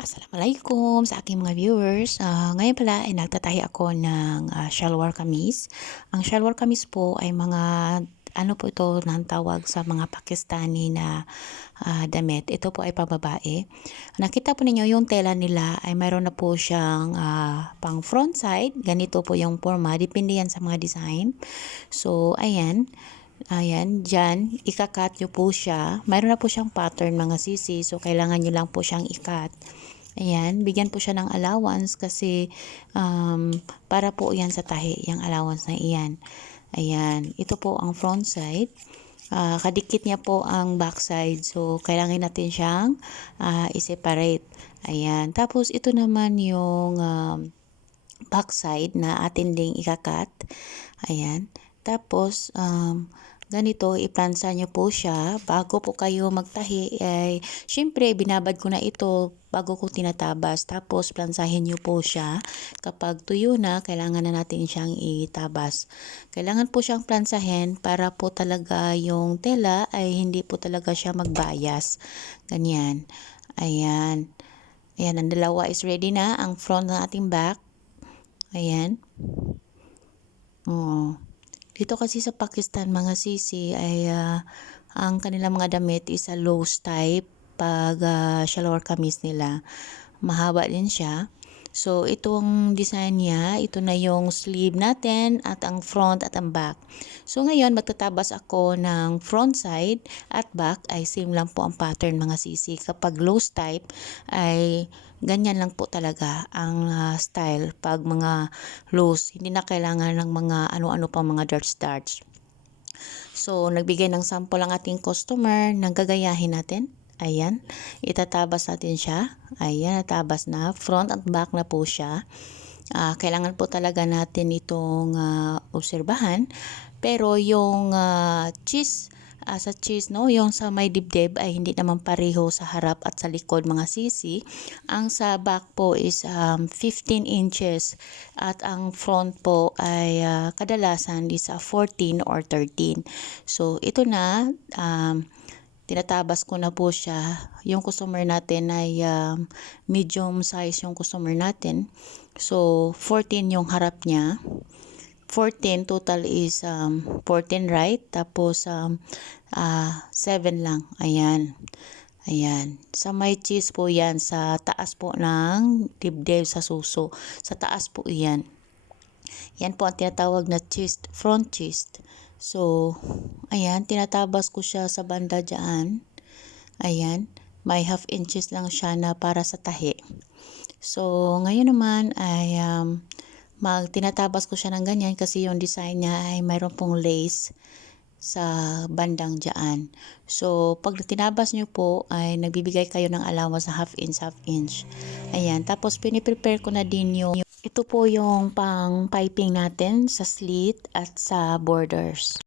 Assalamualaikum sa aking mga viewers. Ngayon pala ay nagtatahi ako ng shalwar kamis. Ang shalwar kamis po ay mga ano po ito ng tawag sa mga Pakistani na damit. Ito po ay pababae. Nakita po ninyo yung tela nila ay mayroon na po siyang pang front side. Ganito po yung forma. Depende yan sa mga design. So, ayan. Ayan, dyan, ikakat nyo po siya. Mayroon na po siyang pattern mga sisi. So, kailangan nyo lang po siyang ikat. Ayan, bigyan po siya ng allowance kasi para po yan sa tahi, yung allowance na iyan. Ayan, ito po ang front side. Kadikit niya po ang back side. So, kailangan natin siyang i-separate. Ayan, tapos ito naman yung back side na atin ding ikakat. Ayan, tapos ganito, iplansa nyo po siya bago po kayo magtahi. Syempre, binabad ko na ito bago ko tinatabas. Tapos, plansahin nyo po siya. Kapag tuyo na, kailangan na natin siyang itabas. Kailangan po siyang plansahin para po talaga yung tela ay hindi po talaga siya magbayas. Ganyan. Ayan. Ayan, ang dalawa is ready na. Ang front ng ating back. Ayan. Oh. Dito kasi sa Pakistan mga sisi ay ang kanilang mga damit is a low type pag shalwar kamis nila. Mahaba din siya. So itong design niya, ito na yung sleeve natin at ang front at ang back. So ngayon magtatabas ako ng front side at back ay same lang po ang pattern mga sisi. Kapag low type ay ganyan lang po talaga ang style pag mga loose. Hindi na kailangan ng mga ano-ano pang mga darts. So, nagbigay ng sample ang ating customer. Nang gagayahin natin. Ayan. Itatabas natin siya. Ayan, natabas na. Front at back na po siya. Kailangan po talaga natin itong obserbahan. Pero yung sa cheese, no, yung sa may dibdib ay hindi naman pareho sa harap at sa likod mga sisi. Ang sa back po is 15 inches at ang front po ay kadalasan is 14 or 13. So ito na, tinatabas ko na po siya. Yung customer natin ay medium size yung customer natin. So 14 yung harap niya. 14 total is 14 right, tapos 7 lang. Ayan. Ayan. Sa may cheese po yan, sa taas po ng dibdib sa suso. Sa taas po yan. Yan po ang tinatawag na chest, front chest. So, ayan, tinatabas ko siya sa banda dyan. Ayan, may half inches lang siya na para sa tahi. So, ngayon naman ay tinatabas ko siya ng ganyan kasi yung design niya ay mayroon pong lace sa bandang dyan. So, pag tinabas nyo po ay nagbibigay kayo ng allowance na half inch. Ayan, tapos piniprepare ko na din yung ito po yung pang piping natin sa slit at sa borders.